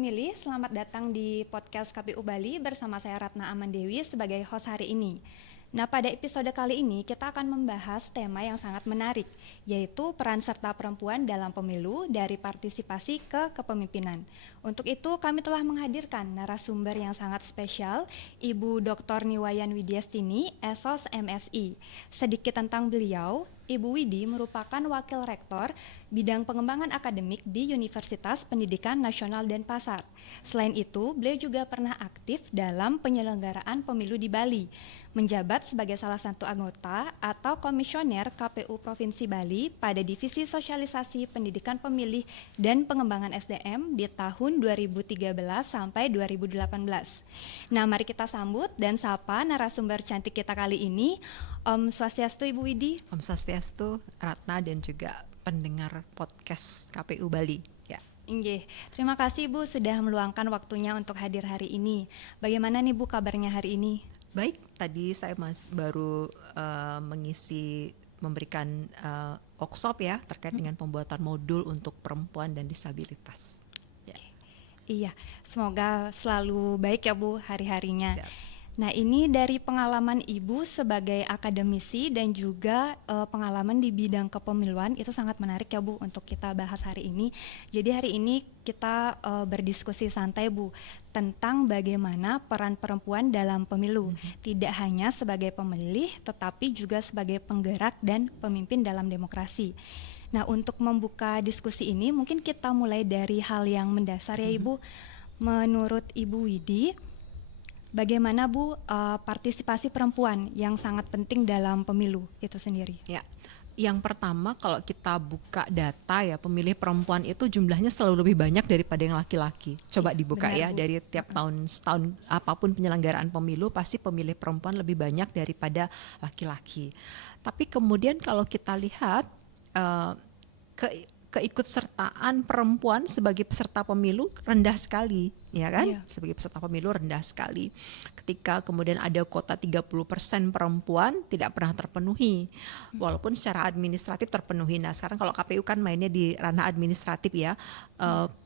pemilih, selamat datang di podcast KPU Bali bersama saya Ratna Amandewi sebagai host hari ini. Nah, pada episode kali ini kita akan membahas tema yang sangat menarik, yaitu peran serta perempuan dalam pemilu dari partisipasi ke kepemimpinan. Untuk itu kami telah menghadirkan narasumber yang sangat spesial, Ibu Dr. Niwayan Widiastini, Esos MSI. Sedikit tentang beliau, Ibu Widi merupakan Wakil Rektor Bidang Pengembangan Akademik di Universitas Pendidikan Nasional Denpasar. Selain itu, beliau juga pernah aktif dalam penyelenggaraan pemilu di Bali, menjabat sebagai salah satu anggota atau komisioner KPU Provinsi Bali pada Divisi Sosialisasi Pendidikan Pemilih dan Pengembangan SDM di tahun 2013 sampai 2018. Nah, mari kita sambut dan sapa narasumber cantik kita kali ini. Om Swastiastu Ibu Widi. Om Swastiastu, Ratna dan juga pendengar podcast KPU Bali. Ya. Inggih. Terima kasih Bu sudah meluangkan waktunya untuk hadir hari ini. Bagaimana nih Bu kabarnya hari ini? Baik, tadi saya baru memberikan workshop ya terkait dengan pembuatan modul untuk perempuan dan disabilitas. Ya. Iya, semoga selalu baik ya Bu hari-harinya. Siap. Nah, ini dari pengalaman Ibu sebagai akademisi dan juga pengalaman di bidang kepemiluan itu sangat menarik ya Bu untuk kita bahas hari ini. Jadi hari ini kita berdiskusi santai Bu tentang bagaimana peran perempuan dalam pemilu. Tidak hanya sebagai pemilih tetapi juga sebagai penggerak dan pemimpin dalam demokrasi. Nah, untuk membuka diskusi ini mungkin kita mulai dari hal yang mendasar ya Ibu. Menurut Ibu Widi, bagaimana Bu partisipasi perempuan yang sangat penting dalam pemilu itu sendiri? Ya, yang pertama kalau kita buka data ya pemilih perempuan itu jumlahnya selalu lebih banyak daripada yang laki-laki. Coba dibuka benar, ya Bu. Dari tiap setahun apapun penyelenggaraan pemilu pasti pemilih perempuan lebih banyak daripada laki-laki. Tapi kemudian kalau kita lihat keikutsertaan perempuan sebagai peserta pemilu rendah sekali, ya kan? Iya. Sebagai peserta pemilu rendah sekali. Ketika kemudian ada kuota 30% perempuan tidak pernah terpenuhi, walaupun secara administratif terpenuhi. Nah, sekarang kalau KPU kan mainnya di ranah administratif ya.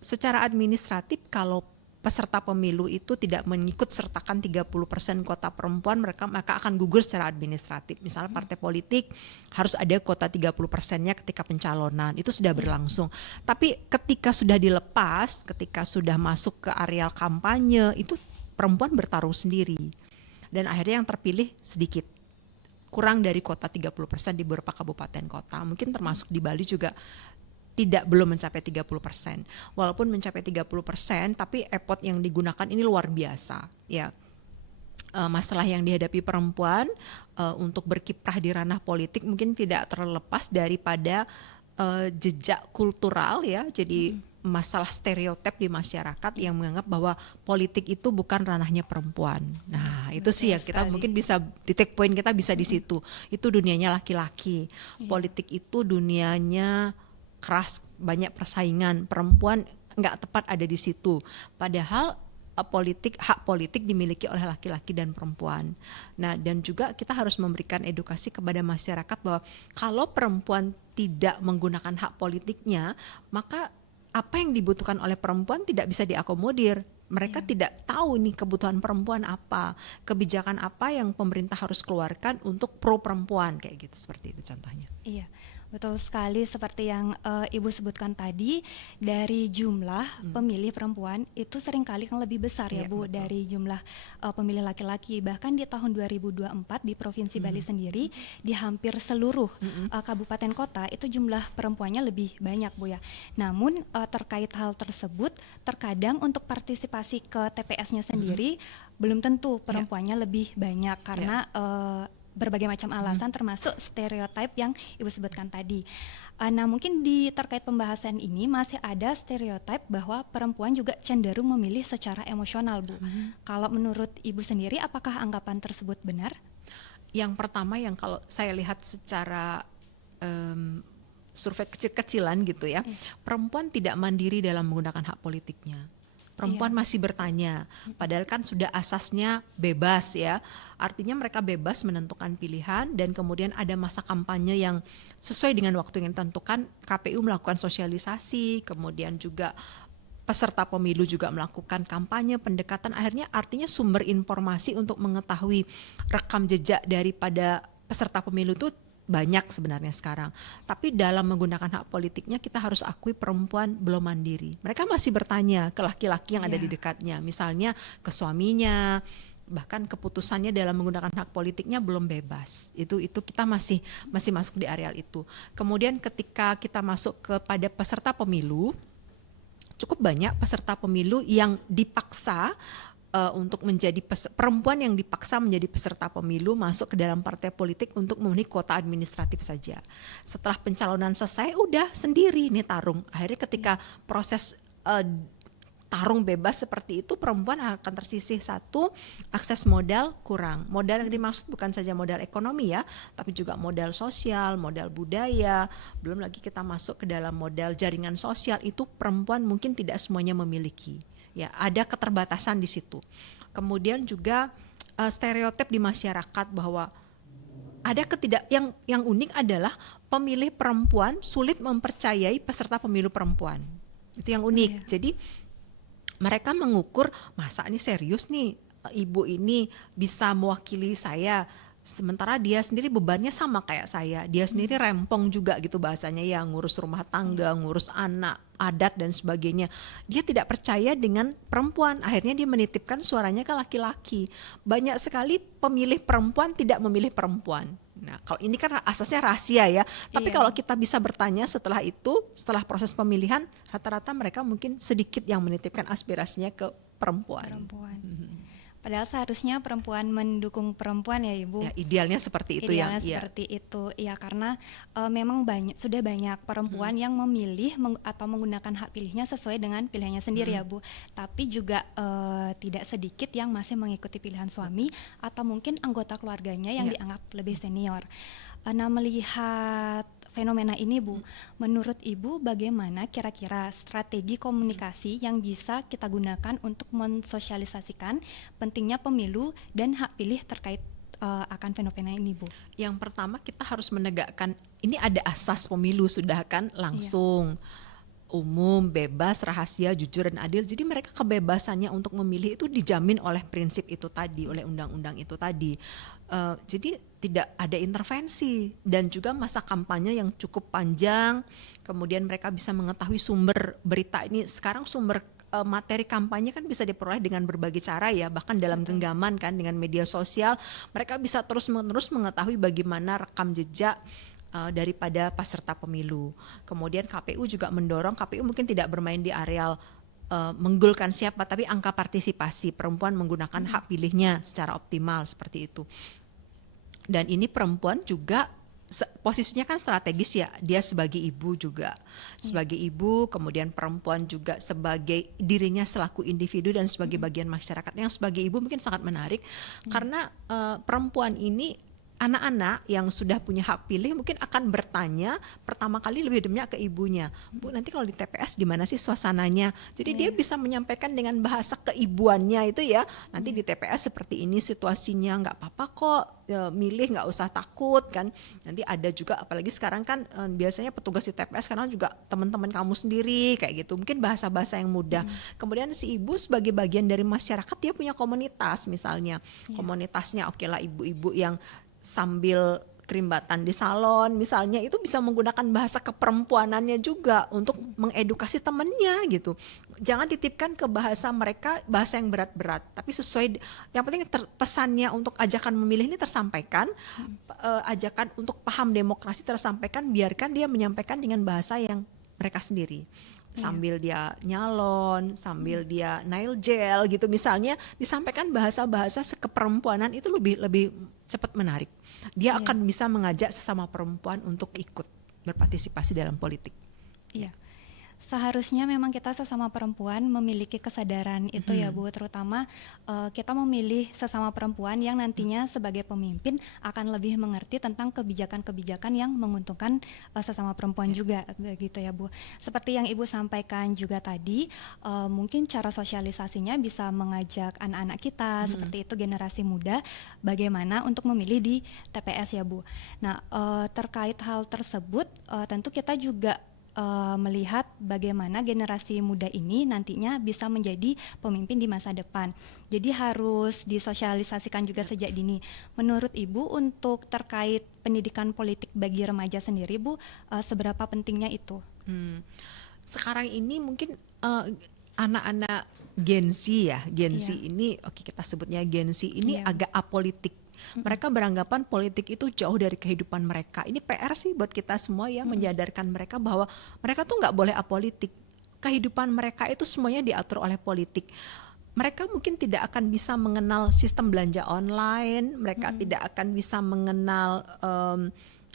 Secara administratif kalau peserta pemilu itu tidak mengikut sertakan 30% kuota perempuan, maka akan gugur secara administratif. Misalnya partai politik harus ada kuota 30%-nya ketika pencalonan, itu sudah berlangsung. Tapi ketika sudah dilepas, ketika sudah masuk ke areal kampanye, itu perempuan bertarung sendiri. Dan akhirnya yang terpilih sedikit, kurang dari kuota 30% di beberapa kabupaten kota. Mungkin termasuk di Bali juga belum mencapai 30%. Walaupun mencapai 30%, tapi effort yang digunakan ini luar biasa. Ya, masalah yang dihadapi perempuan untuk berkiprah di ranah politik mungkin tidak terlepas daripada jejak kultural ya. Jadi masalah stereotip di masyarakat yang menganggap bahwa politik itu bukan ranahnya perempuan. Nah, itu sih ya kita mungkin bisa titik poin kita bisa di situ. Itu dunianya laki-laki. Politik itu dunianya keras, banyak persaingan, perempuan nggak tepat ada di situ. Padahal hak politik dimiliki oleh laki-laki dan perempuan. Nah, dan juga kita harus memberikan edukasi kepada masyarakat bahwa kalau perempuan tidak menggunakan hak politiknya, maka apa yang dibutuhkan oleh perempuan tidak bisa diakomodir. Mereka tidak tahu nih kebutuhan perempuan apa, kebijakan apa yang pemerintah harus keluarkan untuk pro perempuan, kayak gitu, seperti itu contohnya. Iya. Betul sekali seperti yang Ibu sebutkan tadi, dari jumlah pemilih perempuan itu seringkali yang lebih besar ya Bu, betul, dari jumlah pemilih laki-laki. Bahkan di tahun 2024 di Provinsi Bali sendiri, di hampir seluruh kabupaten kota itu jumlah perempuannya lebih banyak Bu ya. Namun terkait hal tersebut, terkadang untuk partisipasi ke TPS-nya sendiri belum tentu perempuannya lebih banyak karena berbagai macam alasan termasuk stereotip yang Ibu sebutkan tadi. Nah, mungkin terkait pembahasan ini masih ada stereotip bahwa perempuan juga cenderung memilih secara emosional, Bu. Kalau menurut Ibu sendiri, apakah anggapan tersebut benar? Yang pertama yang kalau saya lihat secara survei kecil-kecilan gitu ya, perempuan tidak mandiri dalam menggunakan hak politiknya. Perempuan masih bertanya, padahal kan sudah asasnya bebas ya. Artinya mereka bebas menentukan pilihan dan kemudian ada masa kampanye yang sesuai dengan waktu yang ditentukan. KPU melakukan sosialisasi, kemudian juga peserta pemilu juga melakukan kampanye, pendekatan, akhirnya artinya sumber informasi untuk mengetahui rekam jejak daripada peserta pemilu itu banyak sebenarnya sekarang. Tapi dalam menggunakan hak politiknya kita harus akui perempuan belum mandiri. Mereka masih bertanya ke laki-laki yang ada di dekatnya, misalnya ke suaminya, bahkan keputusannya dalam menggunakan hak politiknya belum bebas. Itu kita masih masuk di areal itu. Kemudian ketika kita masuk kepada peserta pemilu, cukup banyak peserta pemilu yang dipaksa untuk menjadi perempuan yang dipaksa menjadi peserta pemilu masuk ke dalam partai politik untuk memenuhi kuota administratif saja. Setelah pencalonan selesai, udah sendiri nih tarung. Akhirnya ketika proses tarung bebas seperti itu, perempuan akan tersisih. Satu, akses modal kurang. Modal yang dimaksud bukan saja modal ekonomi ya, tapi juga modal sosial, modal budaya. Belum lagi kita masuk ke dalam modal jaringan sosial, itu perempuan mungkin tidak semuanya memiliki. Ya, ada keterbatasan di situ. Kemudian juga stereotip di masyarakat bahwa ada yang unik adalah pemilih perempuan sulit mempercayai peserta pemilu perempuan. Itu yang unik. Jadi mereka mengukur, masa ini serius nih ibu ini bisa mewakili saya, sementara dia sendiri bebannya sama kayak saya, dia sendiri rempong juga gitu bahasanya ya, ngurus rumah tangga, ngurus anak, adat dan sebagainya. Dia tidak percaya dengan perempuan, akhirnya dia menitipkan suaranya ke laki-laki. Banyak sekali pemilih perempuan tidak memilih perempuan. Nah, kalau ini kan asasnya rahasia ya. Tapi kalau kita bisa bertanya setelah itu, setelah proses pemilihan, rata-rata mereka mungkin sedikit yang menitipkan aspirasinya ke perempuan. Padahal seharusnya perempuan mendukung perempuan ya Ibu. Ya, idealnya seperti itu ya. Idealnya seperti itu. Ya, karena memang sudah banyak perempuan yang memilih atau menggunakan hak pilihnya sesuai dengan pilihannya sendiri ya Bu. Tapi juga tidak sedikit yang masih mengikuti pilihan suami atau mungkin anggota keluarganya yang dianggap lebih senior. Nah, melihat fenomena ini Bu, menurut Ibu bagaimana kira-kira strategi komunikasi yang bisa kita gunakan untuk mensosialisasikan pentingnya pemilu dan hak pilih terkait akan fenomena ini Bu? Yang pertama kita harus menegakkan, ini ada asas pemilu sudah kan, langsung, umum, bebas, rahasia, jujur dan adil. Jadi mereka kebebasannya untuk memilih itu dijamin oleh prinsip itu tadi, oleh undang-undang itu tadi. Jadi tidak ada intervensi dan juga masa kampanye yang cukup panjang. Kemudian mereka bisa mengetahui sumber berita ini. Sekarang sumber materi kampanye kan bisa diperoleh dengan berbagai cara ya, bahkan dalam genggaman kan, dengan media sosial. Mereka bisa terus-menerus mengetahui bagaimana rekam jejak daripada peserta pemilu. Kemudian KPU juga mendorong, KPU mungkin tidak bermain di areal menggolkan siapa, tapi angka partisipasi perempuan menggunakan hak pilihnya secara optimal seperti itu. Dan ini perempuan juga posisinya kan strategis ya, dia sebagai ibu juga, sebagai ibu, kemudian perempuan juga sebagai dirinya selaku individu dan sebagai bagian masyarakat. Yang sebagai ibu mungkin sangat menarik karena perempuan ini, anak-anak yang sudah punya hak pilih mungkin akan bertanya pertama kali lebih banyak ke ibunya, Bu nanti kalau di TPS gimana sih suasananya, jadi dia bisa menyampaikan dengan bahasa keibuannya itu ya, nanti di TPS seperti ini situasinya, nggak apa-apa kok, milih nggak usah takut kan. Nanti ada juga, apalagi sekarang kan biasanya petugas di TPS sekarang juga teman-teman kamu sendiri kayak gitu, mungkin bahasa-bahasa yang mudah. Kemudian si ibu sebagai bagian dari masyarakat, dia punya komunitas misalnya, komunitasnya oke lah, ibu-ibu yang sambil kerimbatan di salon misalnya, itu bisa menggunakan bahasa keperempuanannya juga untuk mengedukasi temennya gitu. Jangan titipkan ke bahasa mereka, bahasa yang berat-berat, tapi sesuai, yang penting pesannya untuk ajakan memilih ini tersampaikan, ajakan untuk paham demokrasi tersampaikan, biarkan dia menyampaikan dengan bahasa yang mereka sendiri. Sambil dia nyalon, sambil dia nail gel gitu misalnya, disampaikan bahasa-bahasa keperempuanan, itu lebih cepat menarik. Dia akan bisa mengajak sesama perempuan untuk ikut berpartisipasi dalam politik. Iya. Seharusnya memang kita sesama perempuan memiliki kesadaran itu ya Bu, terutama kita memilih sesama perempuan yang nantinya sebagai pemimpin akan lebih mengerti tentang kebijakan-kebijakan yang menguntungkan sesama perempuan juga begitu ya Bu. Seperti yang Ibu sampaikan juga tadi, mungkin cara sosialisasinya bisa mengajak anak-anak kita seperti itu, generasi muda, bagaimana untuk memilih di TPS ya Bu. Nah, terkait hal tersebut tentu kita juga melihat bagaimana generasi muda ini nantinya bisa menjadi pemimpin di masa depan. Jadi harus disosialisasikan juga sejak dini. Menurut Ibu untuk terkait pendidikan politik bagi remaja sendiri, Bu, seberapa pentingnya itu? Sekarang ini mungkin anak-anak Gen Z ya, Gen Z Iya. ini oke kita sebutnya Gen Z ini Iya. agak apolitik. Mereka beranggapan politik itu jauh dari kehidupan mereka. Ini PR sih buat kita semua ya, menyadarkan mereka bahwa mereka tuh nggak boleh apolitik. Kehidupan mereka itu semuanya diatur oleh politik. Mereka mungkin tidak akan bisa mengenal sistem belanja online, mereka tidak akan bisa mengenal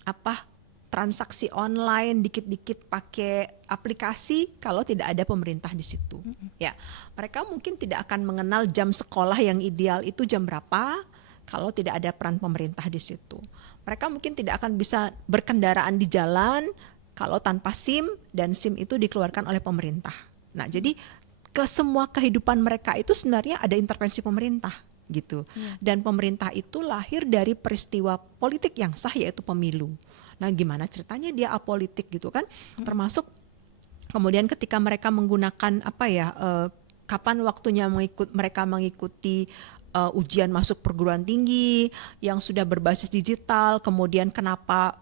apa transaksi online dikit-dikit pakai aplikasi kalau tidak ada pemerintah di situ. Ya, mereka mungkin tidak akan mengenal jam sekolah yang ideal itu jam berapa kalau tidak ada peran pemerintah di situ. Mereka mungkin tidak akan bisa berkendaraan di jalan kalau tanpa SIM dan SIM itu dikeluarkan oleh pemerintah. Nah, jadi ke semua kehidupan mereka itu sebenarnya ada intervensi pemerintah gitu. Dan pemerintah itu lahir dari peristiwa politik yang sah yaitu pemilu. Nah, gimana ceritanya dia apolitik gitu kan? Termasuk kemudian ketika mereka menggunakan kapan waktunya mereka mengikuti ujian masuk perguruan tinggi yang sudah berbasis digital, kemudian kenapa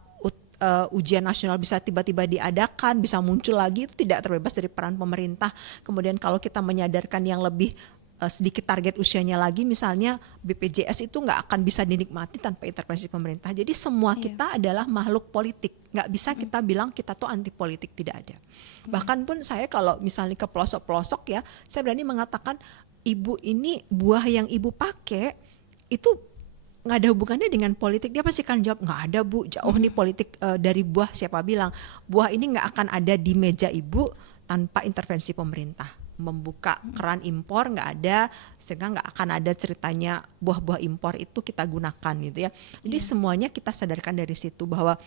ujian nasional bisa tiba-tiba diadakan, bisa muncul lagi, itu tidak terbebas dari peran pemerintah. Kemudian kalau kita menyadarkan yang lebih sedikit target usianya lagi, misalnya BPJS itu nggak akan bisa dinikmati tanpa intervensi pemerintah. Jadi semua kita adalah makhluk politik, nggak bisa kita bilang kita tuh anti politik, tidak ada. Bahkan pun saya kalau misalnya ke pelosok-pelosok ya, saya berani mengatakan ibu ini buah yang ibu pakai itu nggak ada hubungannya dengan politik. Dia pasti akan jawab nggak ada Bu, jauh nih politik dari buah. Siapa bilang buah ini nggak akan ada di meja ibu tanpa intervensi pemerintah. Membuka keran impor nggak ada, sehingga nggak akan ada ceritanya buah-buah impor itu kita gunakan gitu ya. Jadi semuanya kita sadarkan dari situ bahwa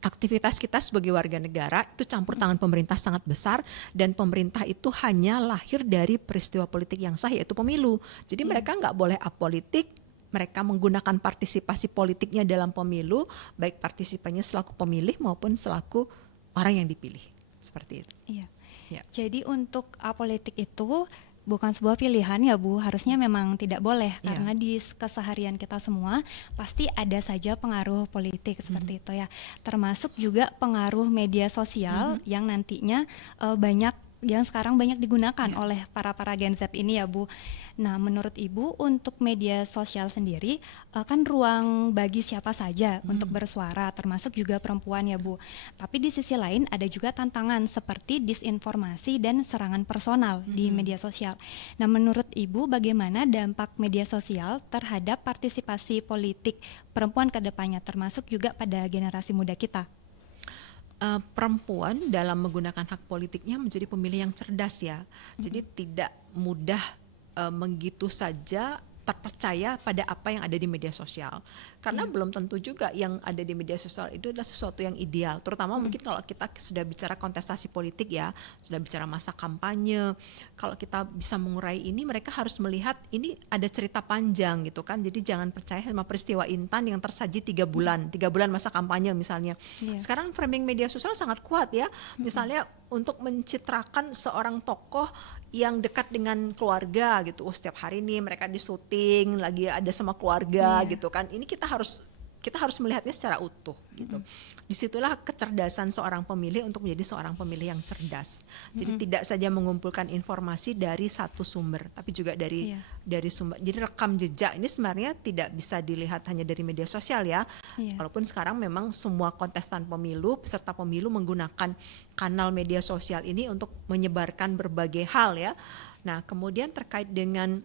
aktivitas kita sebagai warga negara itu campur tangan pemerintah sangat besar, dan pemerintah itu hanya lahir dari peristiwa politik yang sah yaitu pemilu. Jadi mereka nggak boleh apolitik, mereka menggunakan partisipasi politiknya dalam pemilu, baik partisipannya selaku pemilih maupun selaku orang yang dipilih. Seperti itu. Iya. Ya. Jadi untuk apolitik itu bukan sebuah pilihan ya Bu, harusnya memang tidak boleh karena di keseharian kita semua pasti ada saja pengaruh politik seperti itu ya. Termasuk juga pengaruh media sosial yang nantinya yang sekarang banyak digunakan oleh para Gen Z ini ya Bu. Nah, menurut Ibu untuk media sosial sendiri kan ruang bagi siapa saja untuk bersuara, termasuk juga perempuan ya Bu. Tapi di sisi lain ada juga tantangan seperti disinformasi dan serangan personal di media sosial. Nah, menurut Ibu bagaimana dampak media sosial terhadap partisipasi politik perempuan ke depannya, termasuk juga pada generasi muda kita? Perempuan dalam menggunakan hak politiknya menjadi pemilih yang cerdas ya. Jadi tidak mudah menggitu saja terpercaya pada apa yang ada di media sosial, karena belum tentu juga yang ada di media sosial itu adalah sesuatu yang ideal, terutama mungkin kalau kita sudah bicara kontestasi politik ya, sudah bicara masa kampanye. Kalau kita bisa mengurai ini, mereka harus melihat ini ada cerita panjang gitu kan. Jadi jangan percaya sama peristiwa instan yang tersaji 3 bulan masa kampanye misalnya. Sekarang framing media sosial sangat kuat ya, misalnya untuk mencitrakan seorang tokoh yang dekat dengan keluarga gitu. Setiap hari nih mereka syuting lagi ada sama keluarga gitu kan. Ini kita harus melihatnya secara utuh gitu. Disitulah kecerdasan seorang pemilih untuk menjadi seorang pemilih yang cerdas. Jadi tidak saja mengumpulkan informasi dari satu sumber, tapi juga dari sumber. Jadi rekam jejak ini sebenarnya tidak bisa dilihat hanya dari media sosial ya. Walaupun sekarang memang semua kontestan pemilu, peserta pemilu menggunakan kanal media sosial ini untuk menyebarkan berbagai hal ya. Nah, kemudian terkait dengan,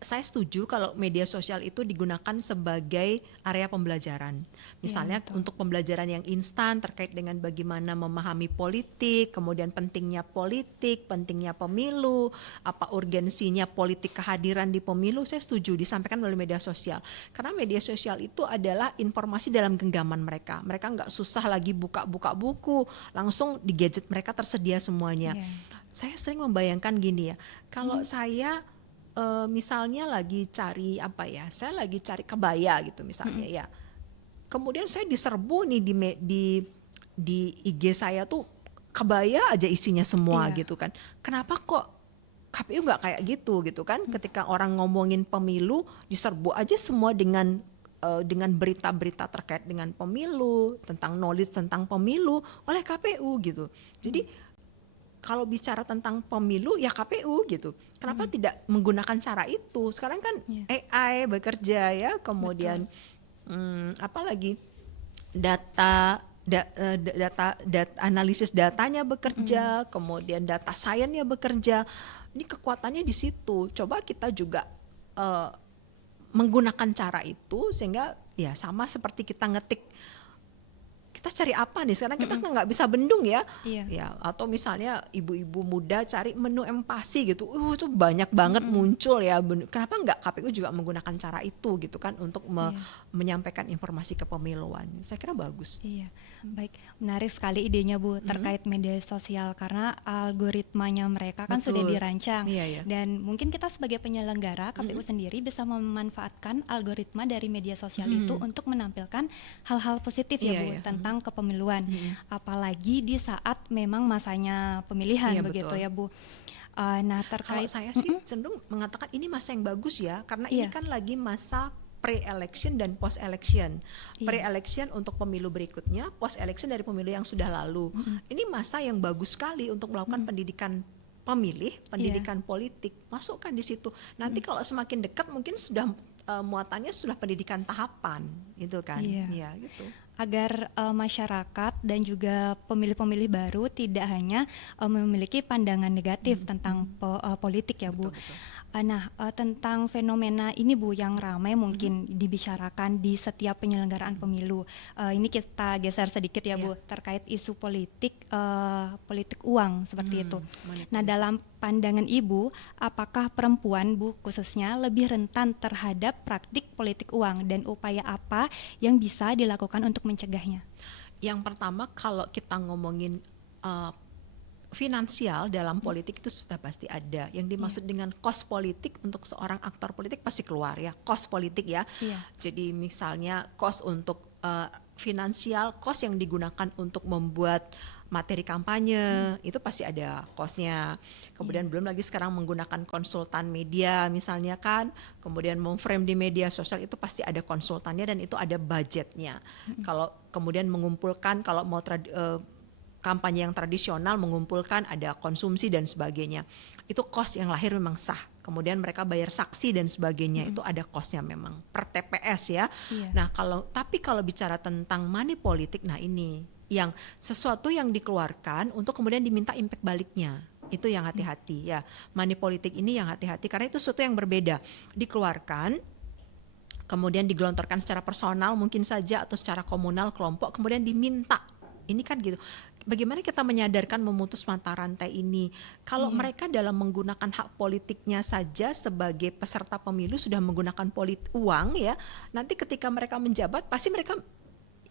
saya setuju kalau media sosial itu digunakan sebagai area pembelajaran. Misalnya untuk pembelajaran yang instan terkait dengan bagaimana memahami politik, kemudian pentingnya politik, pentingnya pemilu, apa urgensinya politik kehadiran di pemilu, saya setuju disampaikan melalui media sosial. Karena media sosial itu adalah informasi dalam genggaman mereka. Mereka nggak susah lagi buka-buka buku, langsung di gadget mereka tersedia semuanya. Saya sering membayangkan gini ya, kalau saya misalnya lagi cari saya lagi cari kebaya gitu misalnya ya, kemudian saya diserbu nih di IG saya tuh kebaya aja isinya semua Iya. gitu kan. Kenapa kok KPU nggak kayak gitu kan? Ketika orang ngomongin pemilu diserbu aja semua dengan berita-berita terkait dengan pemilu, tentang knowledge tentang pemilu oleh KPU gitu. Jadi kalau bicara tentang pemilu ya KPU gitu. Kenapa tidak menggunakan cara itu? Sekarang kan Iya. AI bekerja ya, kemudian apalagi data analisis datanya bekerja, kemudian data science-nya bekerja. Ini kekuatannya di situ. Coba kita juga menggunakan cara itu sehingga ya sama seperti kita ngetik, kita cari apa nih sekarang, kita nggak bisa bendung ya. Iya. Ya atau misalnya ibu-ibu muda cari menu empati gitu, itu banyak banget muncul ya. Kenapa nggak KPU juga menggunakan cara itu gitu kan untuk menyampaikan informasi kepemiluan? Saya kira bagus. Iya, baik, menarik sekali idenya Bu terkait media sosial karena algoritmanya mereka kan sudah Betul. dirancang. Iya. Dan mungkin kita sebagai penyelenggara KPU sendiri bisa memanfaatkan algoritma dari media sosial itu untuk menampilkan hal-hal positif ya Iya, Bu iya. tentang kepemiluan. Apalagi di saat memang masanya pemilihan Iya, begitu betul. ya Bu. Nah Kalau terkait saya sih cenderung mengatakan ini masa yang bagus ya, karena ini Iya. kan lagi masa pre-election dan post-election. Iya. Pre-election untuk pemilu berikutnya, post-election dari pemilu yang sudah lalu. Ini masa yang bagus sekali untuk melakukan pendidikan pemilih, pendidikan politik. Masukkan di situ. Nanti kalau semakin dekat mungkin sudah muatannya sudah pendidikan tahapan, itu kan. Iya. Ya, gitu. Agar masyarakat dan juga pemilih-pemilih baru tidak hanya memiliki pandangan negatif tentang politik ya Bu. Betul. Nah, tentang fenomena ini Bu yang ramai mungkin dibicarakan di setiap penyelenggaraan pemilu. Ini kita geser sedikit ya Bu terkait isu politik uang seperti itu. Nah, dalam pandangan Ibu, apakah perempuan Bu khususnya lebih rentan terhadap praktik politik uang dan upaya apa yang bisa dilakukan untuk mencegahnya? Yang pertama kalau kita ngomongin finansial dalam politik itu sudah pasti ada. Yang dimaksud dengan cost politik untuk seorang aktor politik pasti keluar ya, cost politik ya. Iya. Jadi misalnya cost untuk finansial, cost yang digunakan untuk membuat materi kampanye itu pasti ada costnya. Kemudian belum lagi sekarang menggunakan konsultan media misalnya kan, kemudian memframe di media sosial itu pasti ada konsultannya dan itu ada budgetnya. Kalau kemudian mengumpulkan, kalau mau kampanye yang tradisional mengumpulkan ada konsumsi dan sebagainya, itu cost yang lahir memang sah. Kemudian mereka bayar saksi dan sebagainya, itu ada costnya memang per TPS ya. Nah tapi kalau bicara tentang money politik, nah ini yang sesuatu yang dikeluarkan untuk kemudian diminta impact baliknya, itu yang hati-hati ya. Money politik ini yang hati-hati karena itu sesuatu yang berbeda, dikeluarkan kemudian digelontorkan secara personal mungkin saja atau secara komunal kelompok, kemudian diminta. Ini kan gitu. Bagaimana kita menyadarkan memutus mata rantai ini? Kalau mereka dalam menggunakan hak politiknya saja sebagai peserta pemilu sudah menggunakan uang ya, nanti ketika mereka menjabat pasti mereka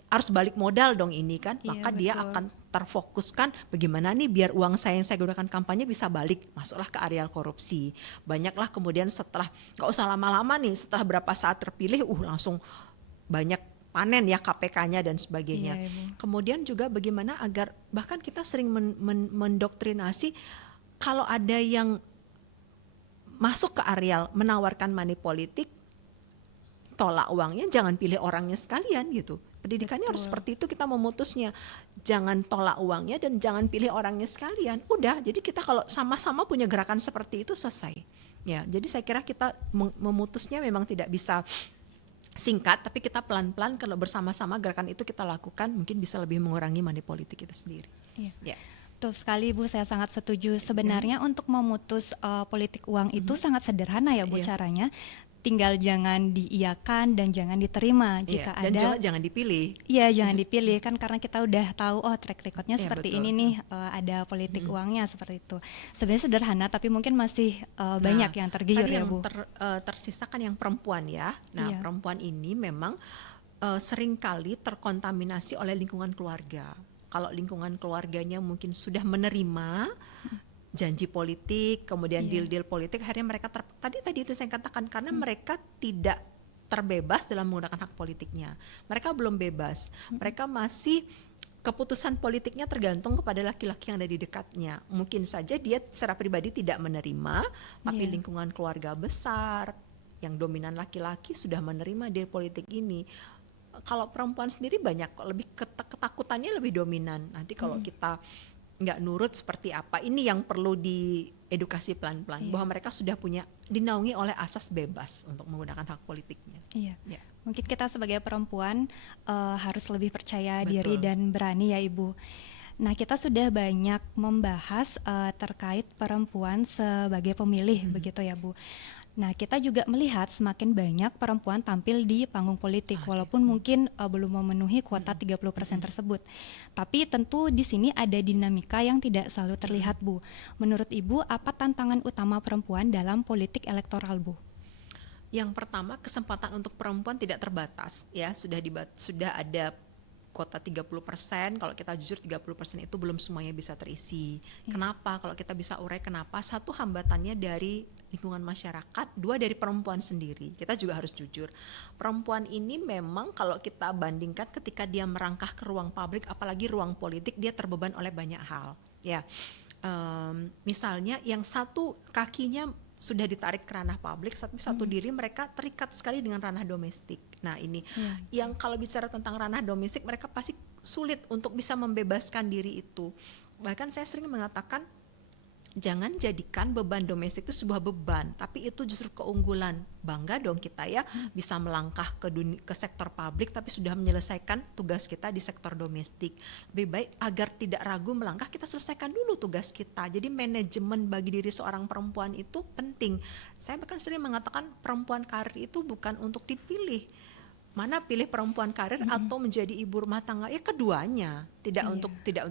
harus balik modal dong ini kan. Maka dia akan terfokuskan bagaimana nih biar uang saya yang saya gunakan kampanye bisa balik, masuklah ke areal korupsi. Banyaklah kemudian setelah, gak usah lama-lama nih, setelah berapa saat terpilih langsung banyak panen ya KPK-nya dan sebagainya. Kemudian juga bagaimana agar bahkan kita sering mendoktrinasi kalau ada yang masuk ke areal menawarkan money politik, tolak uangnya, jangan pilih orangnya sekalian gitu. Pendidikannya harus seperti itu, kita memutusnya. Jangan tolak uangnya dan jangan pilih orangnya sekalian. Udah, jadi kita kalau sama-sama punya gerakan seperti itu selesai. Ya, jadi saya kira kita memutusnya memang tidak bisa singkat, tapi kita pelan-pelan kalau bersama-sama gerakan itu kita lakukan mungkin bisa lebih mengurangi money politik itu sendiri. Iya. Betul sekali Bu, saya sangat setuju. Sebenarnya untuk memutus politik uang itu sangat sederhana ya Bu caranya. Tinggal jangan diiyakan dan jangan diterima jika dan ada. jangan dipilih. Iya, jangan dipilih kan karena kita udah tahu track recordnya seperti betul. ini nih, ada politik uangnya seperti itu. Sebenarnya sederhana tapi mungkin masih banyak yang tergiur tadi ya yang Bu. Tersisakan yang perempuan ya. Nah perempuan ini memang seringkali terkontaminasi oleh lingkungan keluarga. Kalau lingkungan keluarganya mungkin sudah menerima janji politik, kemudian deal-deal politik, akhirnya mereka tadi itu saya katakan karena mereka tidak terbebas dalam menggunakan hak politiknya. Mereka belum bebas, mereka masih keputusan politiknya tergantung kepada laki-laki yang ada di dekatnya. Mungkin saja dia secara pribadi tidak menerima, tapi lingkungan keluarga besar yang dominan laki-laki sudah menerima deal politik ini. Kalau perempuan sendiri banyak lebih ketakutannya lebih dominan. Nanti kalau kita nggak nurut seperti apa, ini yang perlu diedukasi pelan-pelan, bahwa mereka sudah punya dinaungi oleh asas bebas untuk menggunakan hak politiknya. Mungkin kita sebagai perempuan harus lebih percaya Betul. diri dan berani ya Ibu. Nah, kita sudah banyak membahas terkait perempuan sebagai pemilih begitu ya Bu. Nah, kita juga melihat semakin banyak perempuan tampil di panggung politik, walaupun mungkin belum memenuhi kuota 30% tersebut. Tapi tentu di sini ada dinamika yang tidak selalu terlihat, Bu. Menurut Ibu, apa tantangan utama perempuan dalam politik elektoral, Bu? Yang pertama, kesempatan untuk perempuan tidak terbatas, ya. Sudah ada kuota 30%, kalau kita jujur 30% itu belum semuanya bisa terisi. Kenapa? Kalau kita bisa urai kenapa, satu hambatannya dari lingkungan masyarakat, dua dari perempuan sendiri. Kita juga harus jujur. Perempuan ini memang kalau kita bandingkan ketika dia merangkah ke ruang publik, apalagi ruang politik, dia terbeban oleh banyak hal. Ya, misalnya yang satu kakinya sudah ditarik ke ranah publik, satu diri mereka terikat sekali dengan ranah domestik. Nah ini yang kalau bicara tentang ranah domestik, mereka pasti sulit untuk bisa membebaskan diri itu. Bahkan saya sering mengatakan, jangan jadikan beban domestik itu sebuah beban, tapi itu justru keunggulan. Bangga dong kita ya bisa melangkah ke sektor publik tapi sudah menyelesaikan tugas kita di sektor domestik. Lebih baik agar tidak ragu melangkah, kita selesaikan dulu tugas kita. Jadi manajemen bagi diri seorang perempuan itu penting. Saya bahkan sering mengatakan perempuan karir itu bukan untuk dipilih. Mana pilih perempuan karir atau menjadi ibu rumah tangga, ya keduanya, tidak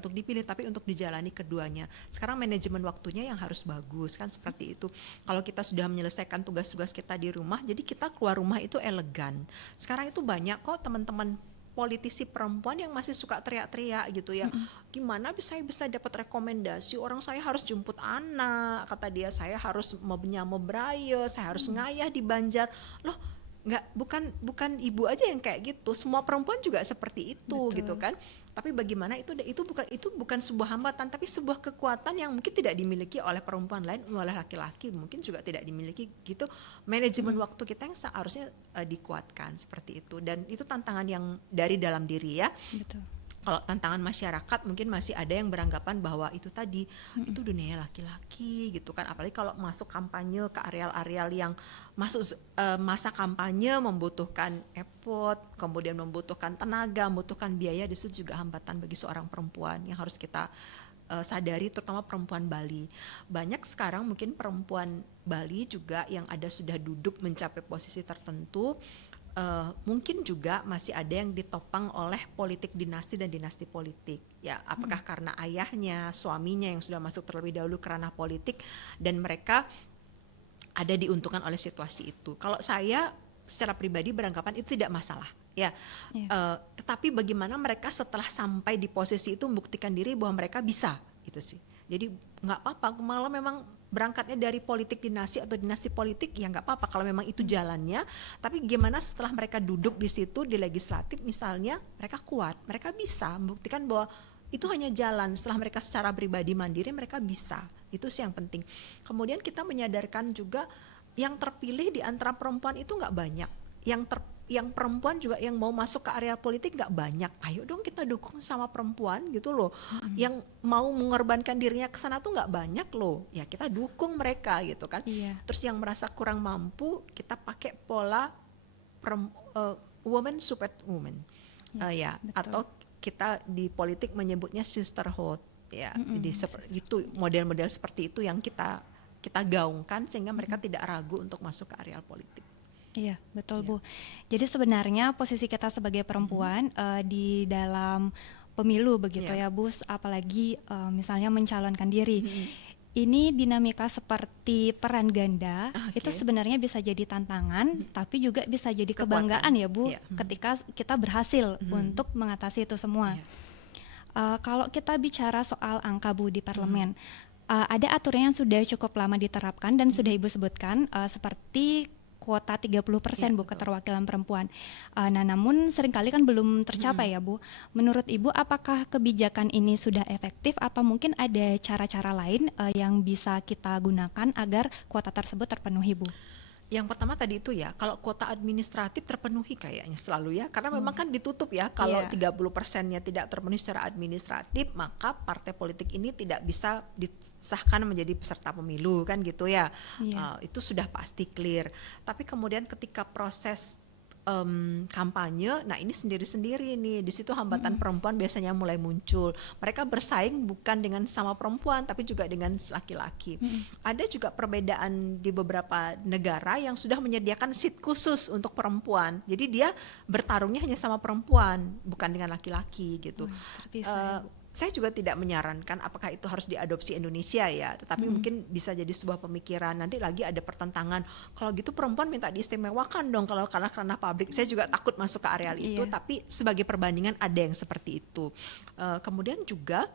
untuk dipilih tapi untuk dijalani keduanya. Sekarang manajemen waktunya yang harus bagus kan, seperti itu. Kalau kita sudah menyelesaikan tugas-tugas kita di rumah, jadi kita keluar rumah itu elegan. Sekarang itu banyak kok teman-teman politisi perempuan yang masih suka teriak-teriak gitu ya. Gimana saya bisa dapat rekomendasi, orang saya harus jemput anak, kata dia, saya harus menyambut beraya, saya harus ngayah di Banjar. Loh, bukan ibu aja yang kayak gitu, semua perempuan juga seperti itu. Betul. Gitu kan. Tapi bagaimana itu bukan sebuah hambatan, tapi sebuah kekuatan yang mungkin tidak dimiliki oleh perempuan lain, oleh laki-laki mungkin juga tidak dimiliki gitu. Manajemen waktu kita yang seharusnya dikuatkan seperti itu, dan itu tantangan yang dari dalam diri ya. Betul. Kalau tantangan masyarakat mungkin masih ada yang beranggapan bahwa itu tadi itu dunia laki-laki gitu kan, apalagi kalau masuk kampanye ke areal-areal yang masuk masa kampanye membutuhkan effort, kemudian membutuhkan tenaga, membutuhkan biaya, itu juga hambatan bagi seorang perempuan yang harus kita sadari, terutama perempuan Bali. Banyak sekarang mungkin perempuan Bali juga yang ada sudah duduk mencapai posisi tertentu. Mungkin juga masih ada yang ditopang oleh politik dinasti dan dinasti politik. Ya, apakah karena ayahnya, suaminya yang sudah masuk terlebih dahulu ke ranah politik dan mereka ada diuntungkan oleh situasi itu. Kalau saya secara pribadi beranggapan itu tidak masalah. Ya, tetapi bagaimana mereka setelah sampai di posisi itu membuktikan diri bahwa mereka bisa, itu sih. Jadi nggak apa-apa, malah memang berangkatnya dari politik dinasti atau dinasti politik, ya nggak apa-apa kalau memang itu jalannya. Tapi gimana setelah mereka duduk di situ di legislatif misalnya, mereka kuat, mereka bisa membuktikan bahwa itu hanya jalan. Setelah mereka secara pribadi mandiri, mereka bisa. Itu sih yang penting. Kemudian kita menyadarkan juga yang terpilih di antara perempuan itu nggak banyak. Yang perempuan juga yang mau masuk ke area politik nggak banyak. Ayo dong kita dukung sama perempuan gitu loh. Yang mau mengorbankan dirinya ke sana tuh nggak banyak loh. Ya kita dukung mereka gitu kan. Terus yang merasa kurang mampu, kita pakai pola woman support woman. Atau kita di politik menyebutnya sisterhood. Ya, jadi itu model-model seperti itu yang kita gaungkan sehingga mereka tidak ragu untuk masuk ke area politik. Iya, betul Bu. Jadi sebenarnya posisi kita sebagai perempuan di dalam pemilu begitu ya Bu, apalagi misalnya mencalonkan diri. Ini dinamika seperti peran ganda, itu sebenarnya bisa jadi tantangan, tapi juga bisa jadi kebanggaan ya Bu, ketika kita berhasil untuk mengatasi itu semua. Kalau kita bicara soal angka Bu di parlemen, ada aturan yang sudah cukup lama diterapkan dan sudah Ibu sebutkan, seperti kuota 30% Bu, betul. keterwakilan perempuan. Nah, namun seringkali kan belum tercapai ya Bu. Menurut Ibu, apakah kebijakan ini sudah efektif atau mungkin ada cara-cara lain yang bisa kita gunakan agar kuota tersebut terpenuhi Bu? Yang pertama tadi itu ya, kalau kuota administratif terpenuhi kayaknya selalu ya, karena memang kan ditutup ya, kalau Iya. 30%-nya tidak terpenuhi secara administratif, maka partai politik ini tidak bisa disahkan menjadi peserta pemilu kan gitu ya. Iya. Itu sudah pasti clear. Tapi kemudian ketika proses kampanye, nah ini sendiri-sendiri nih, di situ hambatan perempuan biasanya mulai muncul. Mereka bersaing bukan dengan sama perempuan, tapi juga dengan laki-laki. Ada juga perbedaan di beberapa negara yang sudah menyediakan seat khusus untuk perempuan. Jadi dia bertarungnya hanya sama perempuan, bukan dengan laki-laki gitu. Terpisah. Saya juga tidak menyarankan apakah itu harus diadopsi Indonesia ya, tetapi mungkin bisa jadi sebuah pemikiran. Nanti lagi ada pertentangan, kalau gitu perempuan minta diistimewakan dong kalau karena pabrik. Saya juga takut masuk ke areal itu, Iya. tapi sebagai perbandingan ada yang seperti itu. Kemudian juga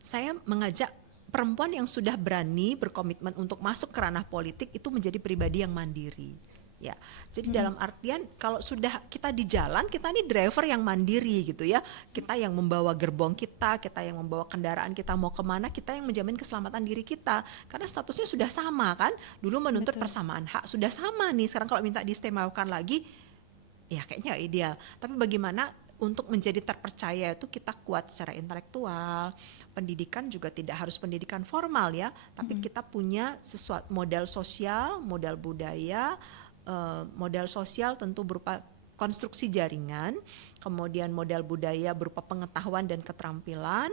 saya mengajak perempuan yang sudah berani berkomitmen untuk masuk ke ranah politik itu menjadi pribadi yang mandiri. Ya, jadi dalam artian kalau sudah kita di jalan, kita ini driver yang mandiri gitu ya. Kita yang membawa gerbong kita yang membawa kendaraan kita mau kemana, kita yang menjamin keselamatan diri kita. Karena statusnya sudah sama kan. Dulu menuntut persamaan hak, sudah sama nih. Sekarang kalau minta diistimewakan lagi, ya kayaknya ideal. Tapi bagaimana untuk menjadi terpercaya itu kita kuat secara intelektual. Pendidikan juga tidak harus pendidikan formal ya, tapi kita punya sesuatu modal sosial, modal budaya. Modal sosial tentu berupa konstruksi jaringan, kemudian modal budaya berupa pengetahuan dan keterampilan,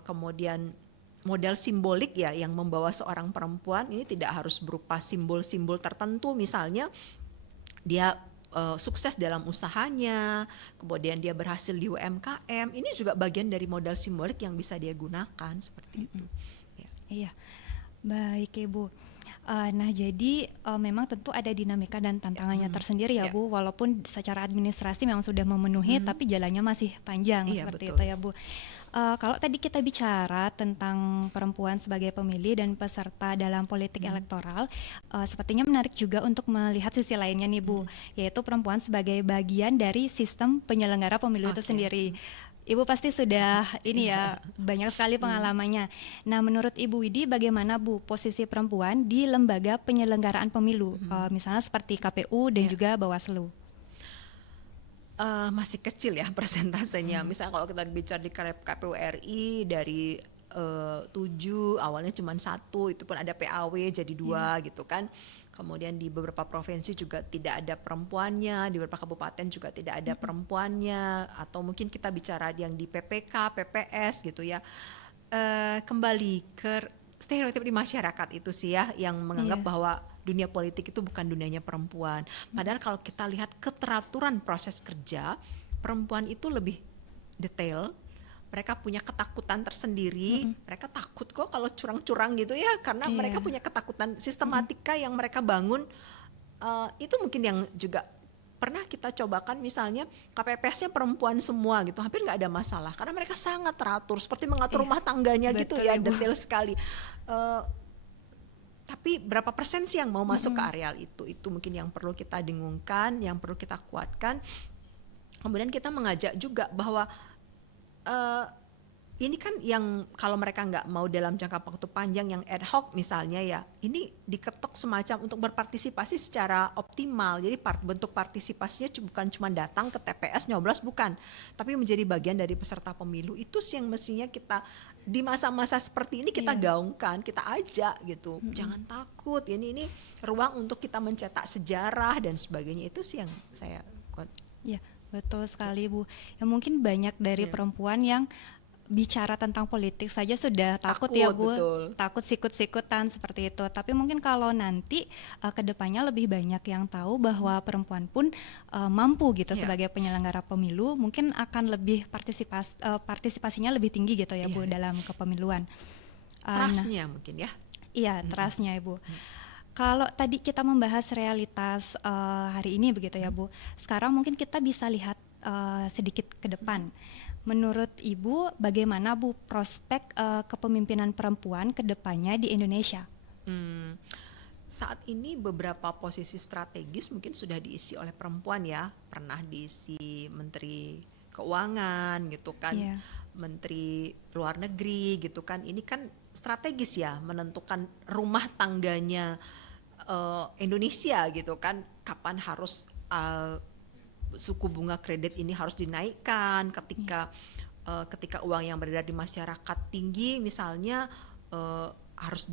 kemudian modal simbolik ya yang membawa seorang perempuan ini tidak harus berupa simbol-simbol tertentu, misalnya dia sukses dalam usahanya, kemudian dia berhasil di UMKM, ini juga bagian dari modal simbolik yang bisa dia gunakan seperti itu. Ya. Iya, baik Ibu. Nah jadi memang tentu ada dinamika dan tantangannya tersendiri ya Bu, walaupun secara administrasi memang sudah memenuhi, tapi jalannya masih panjang seperti betul. itu ya Bu. Kalau tadi kita bicara tentang perempuan sebagai pemilih dan peserta dalam politik elektoral, sepertinya menarik juga untuk melihat sisi lainnya nih Bu, yaitu perempuan sebagai bagian dari sistem penyelenggara pemilu itu sendiri. Ibu pasti sudah ini ya banyak sekali pengalamannya. Nah, menurut Ibu Widi bagaimana Bu posisi perempuan di lembaga penyelenggaraan pemilu, misalnya seperti KPU dan juga Bawaslu? Masih kecil ya persentasenya. Misalnya kalau kita bicara di KPU RI dari 7 awalnya cuma 1, itu pun ada PAW jadi 2 gitu kan. Kemudian di beberapa provinsi juga tidak ada perempuannya, di beberapa kabupaten juga tidak ada perempuannya, atau mungkin kita bicara yang di PPK, PPS gitu ya. Kembali ke stereotip di masyarakat itu sih ya, yang menganggap bahwa dunia politik itu bukan dunianya perempuan. Padahal kalau kita lihat keteraturan proses kerja, perempuan itu lebih detail. Mereka punya ketakutan tersendiri, mereka takut kok kalau curang-curang gitu ya, karena mereka punya ketakutan sistematika yang mereka bangun. Itu mungkin yang juga pernah kita cobakan, misalnya KPPS-nya perempuan semua gitu, hampir nggak ada masalah, karena mereka sangat teratur, seperti mengatur rumah tangganya gitu ya, detail sekali. Tapi berapa persen sih yang mau masuk ke areal itu mungkin yang perlu kita dengungkan, yang perlu kita kuatkan. Kemudian kita mengajak juga bahwa ini kan yang kalau mereka nggak mau dalam jangka waktu panjang yang ad hoc misalnya ya, ini diketok semacam untuk berpartisipasi secara optimal. Jadi bentuk partisipasinya bukan cuma datang ke TPS nyoblos, bukan, tapi menjadi bagian dari peserta pemilu. Itu sih yang mestinya kita di masa-masa seperti ini kita gaungkan, kita ajak gitu. Jangan takut, ini ruang untuk kita mencetak sejarah dan sebagainya. Itu sih yang saya Iya, betul sekali Bu. Ya mungkin banyak dari perempuan yang bicara tentang politik saja sudah takut ya Bu, betul. takut sikut-sikutan seperti itu. Tapi mungkin kalau nanti ke depannya lebih banyak yang tahu bahwa perempuan pun mampu gitu sebagai penyelenggara pemilu, mungkin akan lebih partisipasinya lebih tinggi gitu ya Bu dalam kepemiluan. Trustnya mungkin ya. Iya, trustnya Ibu. Kalau tadi kita membahas realitas hari ini begitu ya Bu, sekarang mungkin kita bisa lihat sedikit ke depan. Menurut Ibu, bagaimana Bu prospek kepemimpinan perempuan ke depannya di Indonesia? Saat ini beberapa posisi strategis mungkin sudah diisi oleh perempuan ya, pernah diisi Menteri Keuangan gitu kan, Iya, Menteri Luar Negeri gitu kan. Ini kan strategis ya, menentukan rumah tangganya Indonesia gitu kan, kapan harus suku bunga kredit ini harus dinaikkan ketika uang yang beredar di masyarakat tinggi misalnya, harus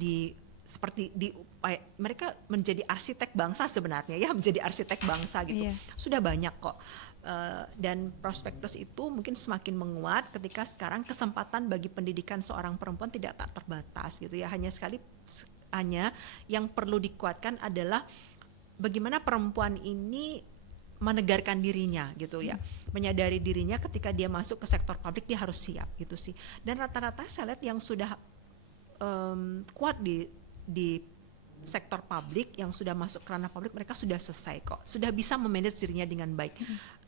seperti mereka menjadi arsitek bangsa sebenarnya ya, menjadi arsitek bangsa gitu. iya, Sudah banyak kok. Dan prospektus itu mungkin semakin menguat ketika sekarang kesempatan bagi pendidikan seorang perempuan tidak tak terbatas gitu ya. Hanya yang perlu dikuatkan adalah bagaimana perempuan ini menegarkan dirinya gitu ya, menyadari dirinya ketika dia masuk ke sektor publik dia harus siap gitu sih. Dan rata-rata saya lihat yang sudah kuat di sektor publik, yang sudah masuk ke ranah publik, mereka sudah selesai kok, sudah bisa memanage dirinya dengan baik.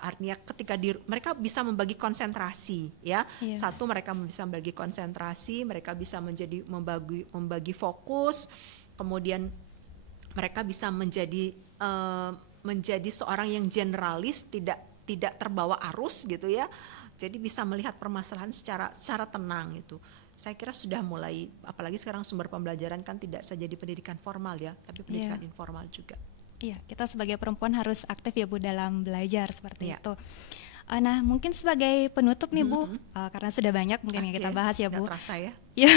Artinya ketika mereka bisa membagi konsentrasi ya, satu mereka bisa membagi konsentrasi, mereka bisa membagi fokus, kemudian mereka bisa menjadi seorang yang generalis, tidak terbawa arus gitu ya, jadi bisa melihat permasalahan secara tenang itu. Saya kira sudah mulai, apalagi sekarang sumber pembelajaran kan tidak saja di pendidikan formal ya, tapi pendidikan informal juga. Iya, kita sebagai perempuan harus aktif ya Bu dalam belajar seperti Iya. itu. Nah, mungkin sebagai penutup nih Bu, karena sudah banyak mungkin yang kita bahas ya Bu. Nggak terasa ya. Ya.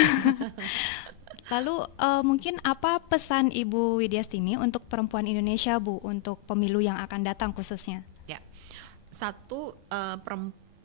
Lalu mungkin apa pesan Ibu Widyastini untuk perempuan Indonesia Bu untuk pemilu yang akan datang khususnya? Ya, satu,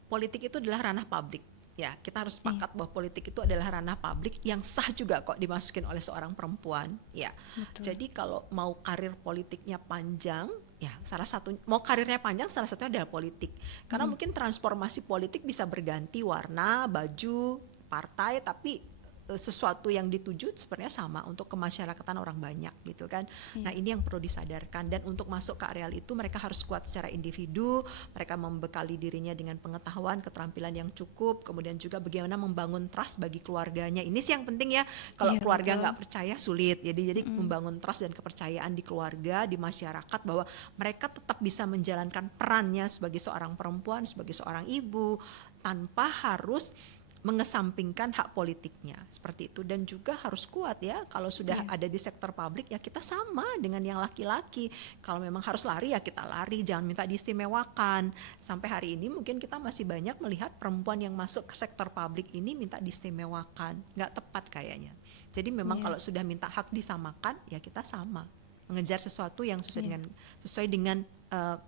politik itu adalah ranah publik. Ya, kita harus sepakat bahwa politik itu adalah ranah publik yang sah juga kok dimasukin oleh seorang perempuan. Ya, jadi kalau mau karir politiknya panjang, ya salah satu mau karirnya panjang salah satunya adalah politik. Karena mungkin transformasi politik bisa berganti warna, baju, partai, tapi sesuatu yang dituju sebenarnya sama, untuk kemasyarakatan orang banyak gitu kan. Nah, ini yang perlu disadarkan, dan untuk masuk ke areal itu mereka harus kuat secara individu, mereka membekali dirinya dengan pengetahuan, keterampilan yang cukup, kemudian juga bagaimana membangun trust bagi keluarganya. Ini sih yang penting ya, kalau keluarga nggak percaya sulit. Jadi membangun trust dan kepercayaan di keluarga, di masyarakat, bahwa mereka tetap bisa menjalankan perannya sebagai seorang perempuan, sebagai seorang ibu, tanpa harus mengesampingkan hak politiknya seperti itu. Dan juga harus kuat ya, kalau sudah ada di sektor publik ya kita sama dengan yang laki-laki. Kalau memang harus lari ya kita lari, jangan minta diistimewakan. Sampai hari ini mungkin kita masih banyak melihat perempuan yang masuk ke sektor publik ini minta diistimewakan, nggak tepat kayaknya. Jadi memang kalau sudah minta hak disamakan ya kita sama, mengejar sesuatu yang sesuai dengan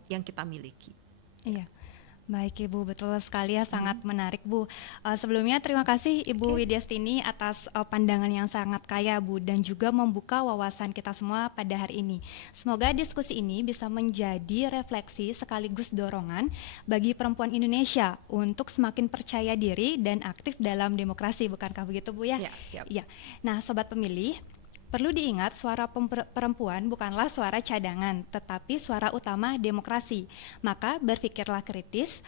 yang kita miliki. Iya. Baik Ibu, betul sekali ya, sangat menarik Bu. Sebelumnya terima kasih Ibu Widyastini atas pandangan yang sangat kaya Bu, dan juga membuka wawasan kita semua pada hari ini. Semoga diskusi ini bisa menjadi refleksi sekaligus dorongan bagi perempuan Indonesia untuk semakin percaya diri dan aktif dalam demokrasi, bukankah begitu Bu ya? Ya, siap. Ya. Nah, Sobat Pemilih, perlu diingat suara perempuan bukanlah suara cadangan, tetapi suara utama demokrasi. Maka berpikirlah kritis,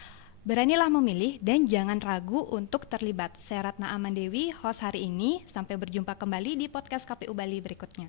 beranilah memilih, dan jangan ragu untuk terlibat. Saya Ratna Amandewi, host hari ini. Sampai berjumpa kembali di podcast KPU Bali berikutnya.